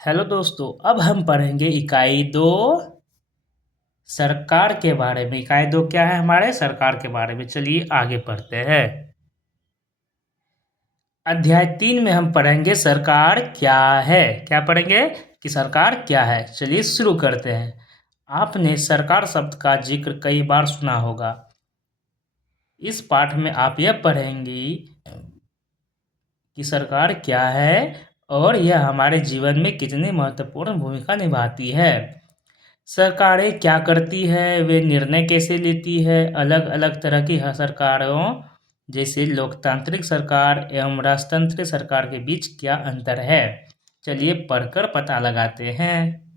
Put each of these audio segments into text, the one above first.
Hello दोस्तों, अब हम पढ़ेंगे इकाई 2 सरकार के बारे में। इकाई 2 क्या है? हमारे सरकार के बारे में। चलिए आगे पढ़ते हैं। अध्याय 3 में हम पढ़ेंगे सरकार क्या है। क्या पढ़ेंगे? कि सरकार क्या है। चलिए शुरू करते हैं। आपने सरकार शब्द का जिक्र कई बार सुना होगा। इस पाठ में आप यह पढ़ेंगी कि सरकार क्या है और यह हमारे जीवन में कितनी महत्वपूर्ण भूमिका निभाती है। सरकारें क्या करती है, वे निर्णय कैसे लेती है, अलग अलग तरह की सरकारों जैसे लोकतांत्रिक सरकार एवं राजतंत्रीय सरकार के बीच क्या अंतर है। चलिए पढ़कर पता लगाते हैं।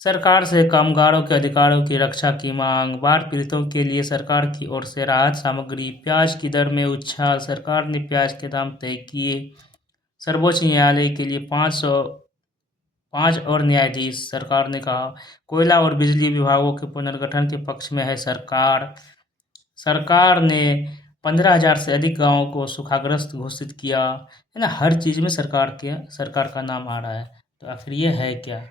सरकार से कामगारों के अधिकारों की रक्षा की मांग, बाढ़ पीड़ितों के लिए सरकार की ओर से राहत सामग्री, प्याज की दर में उछाल, सरकार ने प्याज के दाम तय किए, सर्वोच्च न्यायालय के लिए 5 और न्यायाधीश, सरकार ने कहा। कोयला और बिजली विभागों के पुनर्गठन के पक्ष में है सरकार। सरकार ने 15,000 से अधिक गांवों को सूखाग्रस्त घोषित किया। है ना, हर चीज में सरकार का नाम आ रहा है। तो आखिर ये है क्या?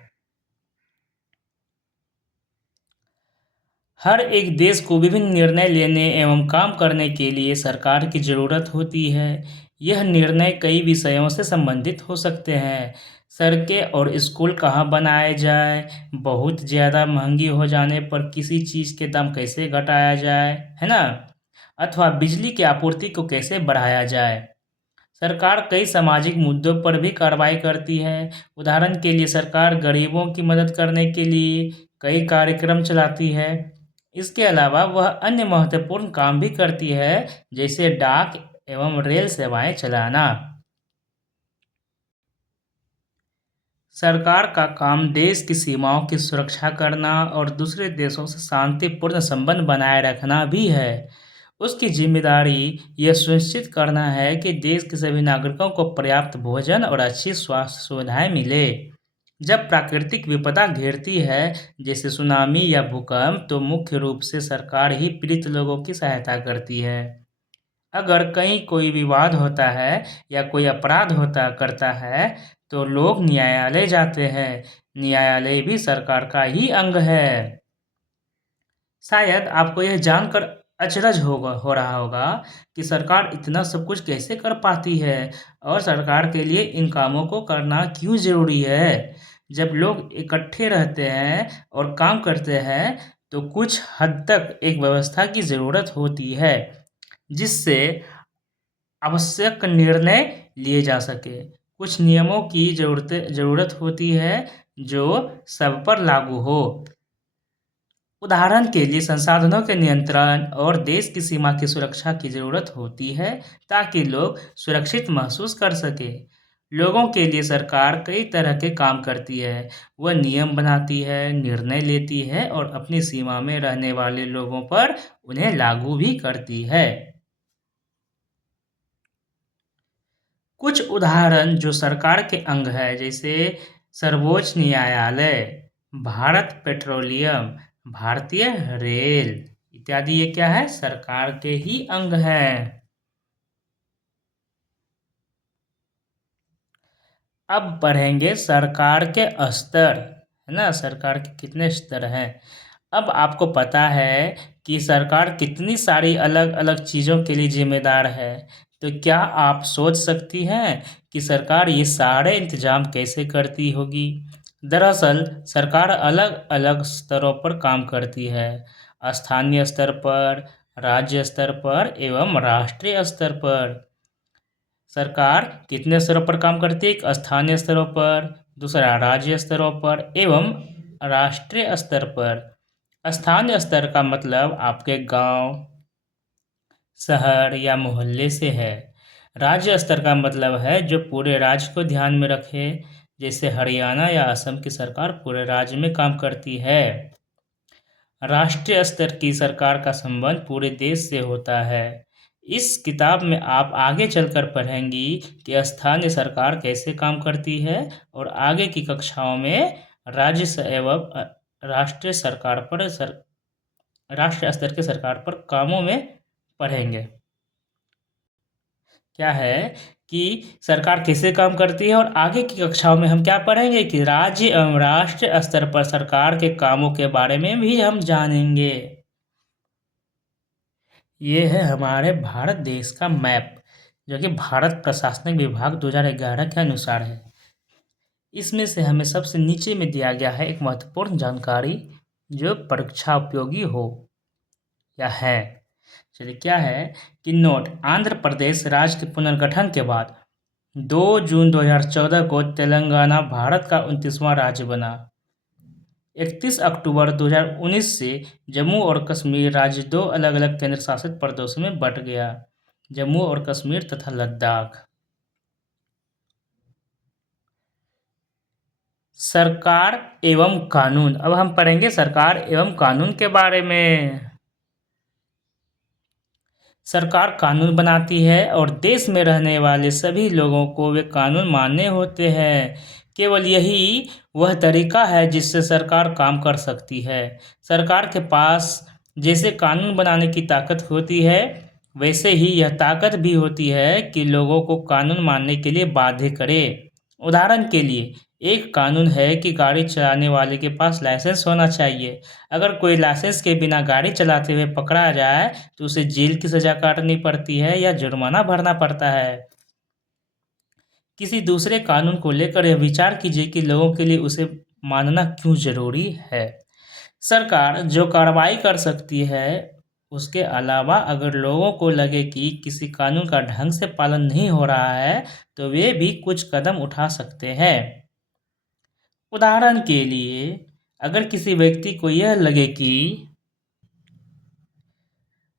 हर एक देश को विभिन्न निर्णय लेने एवं काम करने के लिए सरकार की जरूरत होती है। यह निर्णय कई विषयों से संबंधित हो सकते हैं। सड़कें और स्कूल कहाँ बनाए जाए, बहुत ज़्यादा महंगी हो जाने पर किसी चीज़ के दाम कैसे घटाया जाए, है ना, अथवा बिजली की आपूर्ति को कैसे बढ़ाया जाए। सरकार कई सामाजिक मुद्दों पर भी कार्रवाई करती है। उदाहरण के लिए सरकार गरीबों की मदद करने के लिए कई कार्यक्रम चलाती है। इसके अलावा वह अन्य महत्वपूर्ण काम भी करती है, जैसे डाक एवं रेल सेवाएं चलाना। सरकार का काम देश की सीमाओं की सुरक्षा करना और दूसरे देशों से शांतिपूर्ण संबंध बनाए रखना भी है। उसकी जिम्मेदारी यह सुनिश्चित करना है कि देश के सभी नागरिकों को पर्याप्त भोजन और अच्छी स्वास्थ्य सुविधाएं मिले। जब प्राकृतिक विपदा घेरती है, जैसे सुनामी या भूकंप, तो मुख्य रूप से सरकार ही पीड़ित लोगों की सहायता करती है। अगर कहीं कोई विवाद होता है या कोई अपराध होता करता है, तो लोग न्यायालय जाते हैं। न्यायालय भी सरकार का ही अंग है। शायद आपको यह जानकर अचरज हो रहा होगा कि सरकार इतना सब कुछ कैसे कर पाती है और सरकार के लिए इन कामों को करना क्यों ज़रूरी है। जब लोग इकट्ठे रहते हैं और काम करते हैं, तो कुछ हद तक एक व्यवस्था की ज़रूरत होती है, जिससे आवश्यक निर्णय लिए जा सके। कुछ नियमों की ज़रूरत होती है जो सब पर लागू हो। उदाहरण के लिए संसाधनों के नियंत्रण और देश की सीमा की सुरक्षा की ज़रूरत होती है, ताकि लोग सुरक्षित महसूस कर सके। लोगों के लिए सरकार कई तरह के काम करती है। वह नियम बनाती है, निर्णय लेती है और अपनी सीमा में रहने वाले लोगों पर उन्हें लागू भी करती है। कुछ उदाहरण जो सरकार के अंग है, जैसे सर्वोच्च न्यायालय, भारत पेट्रोलियम, भारतीय रेल इत्यादि, ये क्या है? सरकार के ही अंग हैं। अब पढ़ेंगे सरकार के स्तर। है ना, सरकार के कितने स्तर हैं। अब आपको पता है कि सरकार कितनी सारी अलग अलग चीज़ों के लिए जिम्मेदार है। तो क्या आप सोच सकती हैं कि सरकार ये सारे इंतजाम कैसे करती होगी? दरअसल सरकार अलग अलग स्तरों पर काम करती है। स्थानीय स्तर पर, राज्य स्तर पर एवं राष्ट्रीय स्तर पर। सरकार कितने स्तरों पर काम करती है? एक स्थानीय स्तरों पर, दूसरा राज्य स्तरों पर एवं राष्ट्रीय स्तर पर। स्थानीय स्तर का मतलब आपके गांव, शहर या मोहल्ले से है। राज्य स्तर का मतलब है जो पूरे राज्य को ध्यान में रखे, जैसे हरियाणा या असम की सरकार पूरे राज्य में काम करती है। राष्ट्रीय स्तर की सरकार का संबंध पूरे देश से होता है। इस किताब में आप आगे चलकर पढ़ेंगी कि स्थानीय सरकार कैसे काम करती है, और आगे की कक्षाओं में एवं राष्ट्रीय स्तर की सरकार पर कामों में पढ़ेंगे। क्या है कि सरकार कैसे काम करती है, और आगे की कक्षाओं में हम क्या पढ़ेंगे कि राज्य एवं राष्ट्रीय स्तर पर सरकार के कामों के बारे में भी हम जानेंगे। ये है हमारे भारत देश का मैप, जो कि भारत प्रशासनिक विभाग 2011 के अनुसार है। इसमें से हमें सबसे नीचे में दिया गया है एक महत्वपूर्ण जानकारी जो परीक्षा उपयोगी हो या है। चलिए, क्या है कि नोट, आंध्र प्रदेश राज्य के पुनर्गठन के बाद 2 जून 2014 को तेलंगाना भारत का 29वां राज्य बना। 31 अक्टूबर 2019 से जम्मू और कश्मीर राज्य 2 अलग अलग केंद्र शासित प्रदेशों में बंट गया, जम्मू और कश्मीर तथा लद्दाख। सरकार एवं कानून, अब हम पढ़ेंगे सरकार एवं कानून के बारे में। सरकार कानून बनाती है और देश में रहने वाले सभी लोगों को वे कानून मानने होते हैं। केवल यही वह तरीका है जिससे सरकार काम कर सकती है। सरकार के पास जैसे कानून बनाने की ताकत होती है, वैसे ही यह ताकत भी होती है कि लोगों को कानून मानने के लिए बाध्य करे। उदाहरण के लिए, एक कानून है कि गाड़ी चलाने वाले के पास लाइसेंस होना चाहिए। अगर कोई लाइसेंस के बिना गाड़ी चलाते हुए पकड़ा जाए तो उसे जेल की सज़ा काटनी पड़ती है या जुर्माना भरना पड़ता है। किसी दूसरे कानून को लेकर यह विचार कीजिए कि लोगों के लिए उसे मानना क्यों ज़रूरी है। सरकार जो कार्रवाई कर सकती है, उसके अलावा अगर लोगों को लगे कि किसी कानून का ढंग से पालन नहीं हो रहा है, तो वे भी कुछ कदम उठा सकते हैं। उदाहरण के लिए, अगर किसी व्यक्ति को यह लगे कि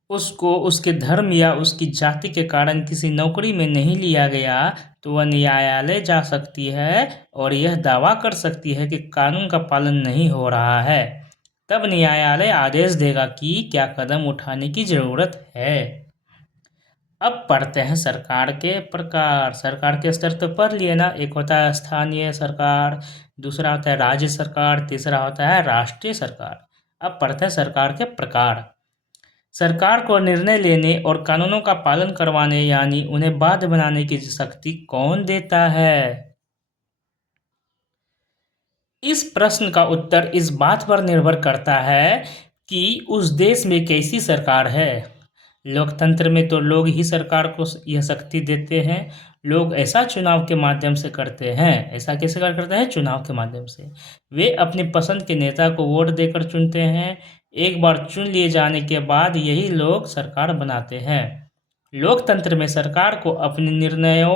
उसको उसके धर्म या उसकी जाति के कारण किसी नौकरी में नहीं लिया गया, तो वह न्यायालय जा सकती है और यह दावा कर सकती है कि कानून का पालन नहीं हो रहा है। तब न्यायालय आदेश देगा कि क्या कदम उठाने की ज़रूरत है। अब पढ़ते हैं सरकार के प्रकार। सरकार के स्तर तो पढ़ लिए ना, एक होता है स्थानीय सरकार, दूसरा होता है राज्य सरकार, तीसरा होता है राष्ट्रीय सरकार। अब पढ़ते हैं सरकार के प्रकार। सरकार को निर्णय लेने और कानूनों का पालन करवाने यानी उन्हें बाध्य बनाने की शक्ति कौन देता है? इस प्रश्न का उत्तर इस बात पर निर्भर करता है कि उस देश में कैसी सरकार है। लोकतंत्र में तो लोग ही सरकार को यह शक्ति देते हैं। लोग ऐसा चुनाव के माध्यम से करते हैं। ऐसा कैसे करते हैं? चुनाव के माध्यम से। वे अपनी पसंद के नेता को वोट देकर चुनते हैं। एक बार चुन लिए जाने के बाद यही लोग सरकार बनाते हैं। लोकतंत्र में सरकार को अपने निर्णयों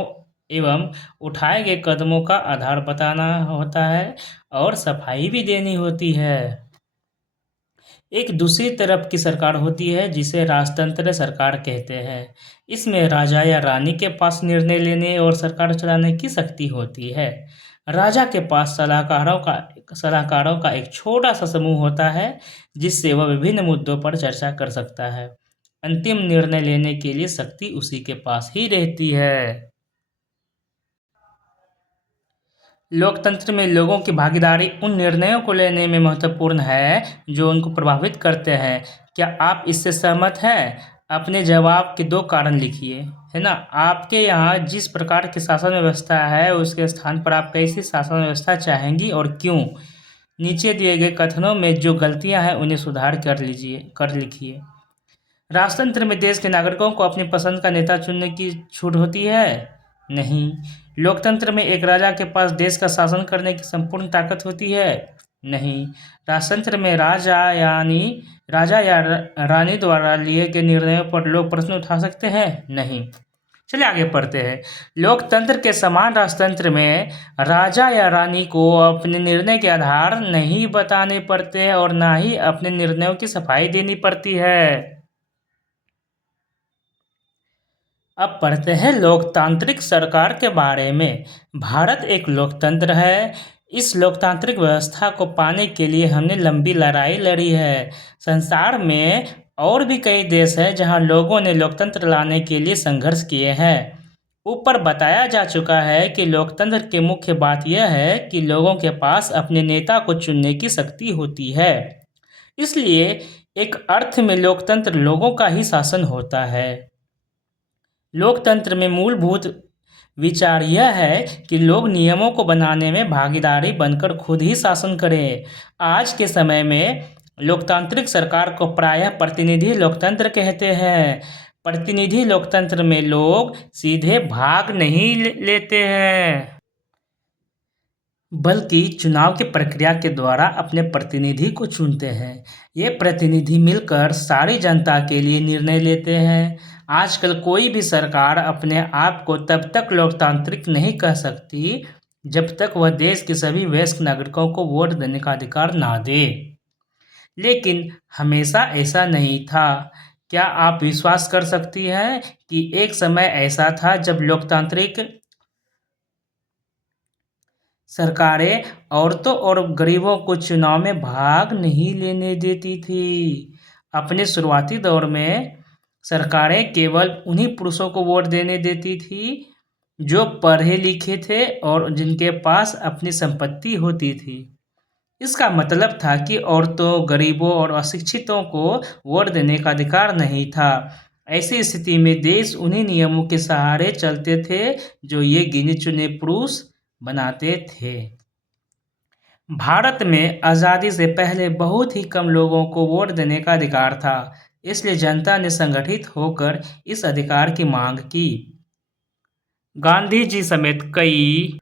एवं उठाए गए कदमों का आधार बताना होता है और सफाई भी देनी होती है। एक दूसरी तरफ की सरकार होती है जिसे राजतंत्र सरकार कहते हैं। इसमें राजा या रानी के पास निर्णय लेने और सरकार चलाने की शक्ति होती है। राजा के पास सलाहकारों का एक छोटा सा समूह होता है जिससे वह विभिन्न मुद्दों पर चर्चा कर सकता है। अंतिम निर्णय लेने के लिए शक्ति उसी के पास ही रहती है। लोकतंत्र में लोगों की भागीदारी उन निर्णयों को लेने में महत्वपूर्ण है जो उनको प्रभावित करते हैं। क्या आप इससे सहमत हैं? अपने जवाब के 2 कारण लिखिए, है ना। आपके यहाँ जिस प्रकार की शासन व्यवस्था है उसके स्थान पर आप कैसी शासन व्यवस्था चाहेंगी और क्यों? नीचे दिए गए कथनों में जो गलतियां हैं उन्हें सुधार कर लिखिए। राजतंत्र में देश के नागरिकों को अपनी पसंद का नेता चुनने की छूट होती है? नहीं। लोकतंत्र में एक राजा के पास देश का शासन करने की संपूर्ण ताकत होती है? नहीं। राजतंत्र में राजा या रानी द्वारा लिए गए निर्णयों पर लोग प्रश्न उठा सकते हैं? नहीं। चलिए आगे पढ़ते हैं। लोकतंत्र के समान राजतंत्र में राजा या रानी को अपने निर्णय के आधार नहीं बताने पड़ते हैं और ना ही अपने निर्णयों की सफाई देनी पड़ती है। अब पढ़ते हैं लोकतांत्रिक सरकार के बारे में। भारत एक लोकतंत्र है। इस लोकतांत्रिक व्यवस्था को पाने के लिए हमने लंबी लड़ाई लड़ी है। संसार में और भी कई देश हैं जहां लोगों ने लोकतंत्र लाने के लिए संघर्ष किए हैं। ऊपर बताया जा चुका है कि लोकतंत्र की मुख्य बात यह है कि लोगों के पास अपने नेता को चुनने की शक्ति होती है। इसलिए एक अर्थ में लोकतंत्र लोगों का ही शासन होता है। लोकतंत्र में मूलभूत विचार यह है कि लोग नियमों को बनाने में भागीदारी बनकर खुद ही शासन करें। आज के समय में लोकतांत्रिक सरकार को प्रायः प्रतिनिधि लोकतंत्र कहते हैं। प्रतिनिधि लोकतंत्र में लोग सीधे भाग नहीं लेते हैं, बल्कि चुनाव की प्रक्रिया के द्वारा अपने प्रतिनिधि को चुनते हैं। ये प्रतिनिधि मिलकर सारी जनता के लिए निर्णय लेते हैं। आजकल कोई भी सरकार अपने आप को तब तक लोकतांत्रिक नहीं कह सकती जब तक वह देश के सभी वयस्क नागरिकों को वोट देने का अधिकार ना दे। लेकिन हमेशा ऐसा नहीं था। क्या आप विश्वास कर सकती हैं कि एक समय ऐसा था जब लोकतांत्रिक सरकारें औरतों और गरीबों को चुनाव में भाग नहीं लेने देती थी। अपने शुरुआती दौर में सरकारें केवल उन्हीं पुरुषों को वोट देने देती थी जो पढ़े लिखे थे और जिनके पास अपनी संपत्ति होती थी। इसका मतलब था कि औरतों, गरीबों और अशिक्षितों को वोट देने का अधिकार नहीं था। ऐसी स्थिति में देश उन्हीं नियमों के सहारे चलते थे जो ये गिने चुने पुरुष बनाते थे। भारत में आज़ादी से पहले बहुत ही कम लोगों को वोट देने का अधिकार था, इसलिए जनता ने संगठित होकर इस अधिकार की मांग की। गांधी जी समेत कई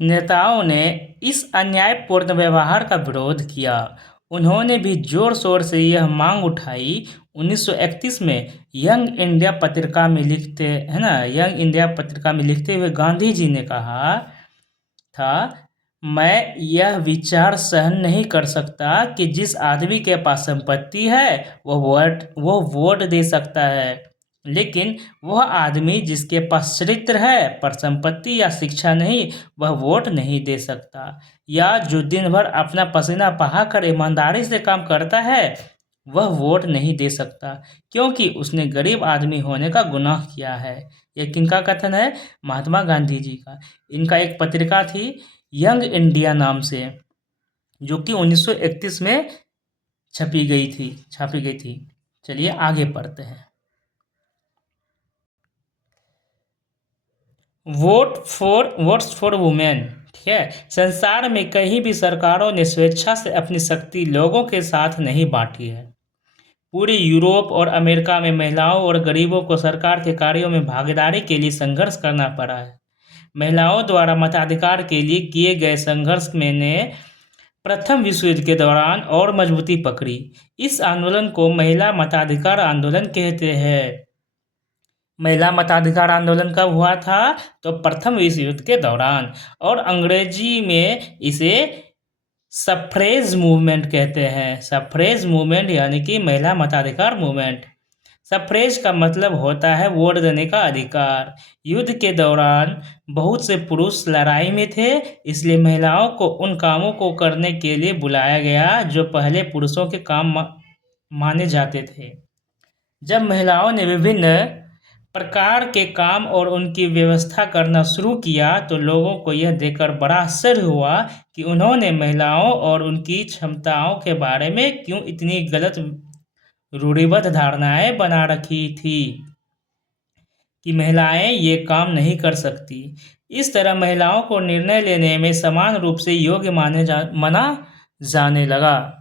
नेताओं ने इस अन्यायपूर्ण व्यवहार का विरोध किया। उन्होंने भी जोर शोर से यह मांग उठाई। 1931 में यंग इंडिया पत्रिका में लिखते हुए गांधी जी ने कहा था, मैं यह विचार सहन नहीं कर सकता कि जिस आदमी के पास संपत्ति है वो वोट दे सकता है, लेकिन वह आदमी जिसके पास चरित्र है पर संपत्ति या शिक्षा नहीं, वह वोट नहीं दे सकता। या जो दिन भर अपना पसीना बहाकर ईमानदारी से काम करता है वह वोट नहीं दे सकता, क्योंकि उसने गरीब आदमी होने का गुनाह किया है। यह किनका कथन है? महात्मा गांधी जी का। इनका एक पत्रिका थी यंग इंडिया नाम से, जो कि 1931 में छापी गई थी। चलिए आगे पढ़ते हैं। Votes for women. ठीक है, संसार में कहीं भी सरकारों ने स्वेच्छा से अपनी शक्ति लोगों के साथ नहीं बांटी है। पूरी यूरोप और अमेरिका में महिलाओं और गरीबों को सरकार के कार्यों में भागीदारी के लिए संघर्ष करना पड़ा है। महिलाओं द्वारा मताधिकार के लिए किए गए संघर्ष में ने प्रथम विश्व युद्ध के दौरान और मजबूती पकड़ी। इस आंदोलन को महिला मताधिकार आंदोलन कहते हैं। महिला मताधिकार आंदोलन कब हुआ था? तो प्रथम विश्व युद्ध के दौरान, और अंग्रेजी में इसे सफ्रेज मूवमेंट कहते हैं। सफ्रेज मूवमेंट यानी कि महिला मताधिकार मूवमेंट। सफ्रेज का मतलब होता है वोट देने का अधिकार। युद्ध के दौरान बहुत से पुरुष लड़ाई में थे, इसलिए महिलाओं को उन कामों को करने के लिए बुलाया गया जो पहले पुरुषों के काम माने जाते थे। जब महिलाओं ने विभिन्न प्रकार के काम और उनकी व्यवस्था करना शुरू किया तो लोगों को यह देखकर बड़ा आश्चर्य हुआ कि उन्होंने महिलाओं और उनकी क्षमताओं के बारे में क्यों इतनी गलत रूढ़िबद्ध धारणाएं बना रखी थी कि महिलाएं ये काम नहीं कर सकती। इस तरह महिलाओं को निर्णय लेने में समान रूप से योग्य माना जाने लगा।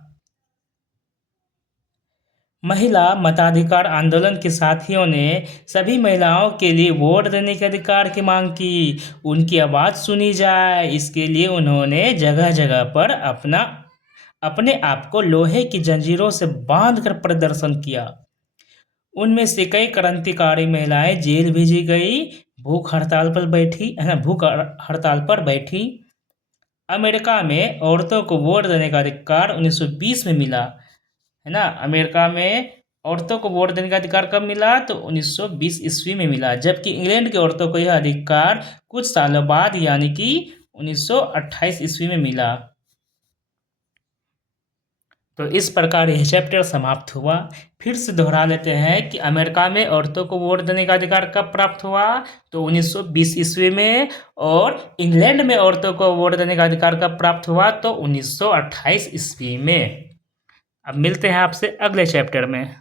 महिला मताधिकार आंदोलन के साथियों ने सभी महिलाओं के लिए वोट देने के अधिकार की मांग की। उनकी आवाज़ सुनी जाए, इसके लिए उन्होंने जगह जगह पर अपने आप को लोहे की जंजीरों से बांधकर प्रदर्शन किया। उनमें से कई क्रांतिकारी महिलाएं जेल भेजी गई, भूख हड़ताल पर बैठी। अमेरिका में औरतों को वोट देने का अधिकार 1920 में मिला, है ना। अमेरिका में औरतों को वोट देने का अधिकार कब मिला? तो 1920 ईस्वी में मिला, जबकि इंग्लैंड की औरतों को यह अधिकार कुछ सालों बाद यानी कि 1928 ईस्वी में मिला। तो इस प्रकार यह चैप्टर समाप्त हुआ। फिर से दोहरा लेते हैं कि अमेरिका में औरतों को वोट देने का अधिकार कब प्राप्त हुआ? तो 1920 ईस्वी में। और इंग्लैंड में औरतों को वोट देने का अधिकार कब प्राप्त हुआ? तो 1928 ईस्वी में। अब मिलते हैं आपसे अगले चैप्टर में।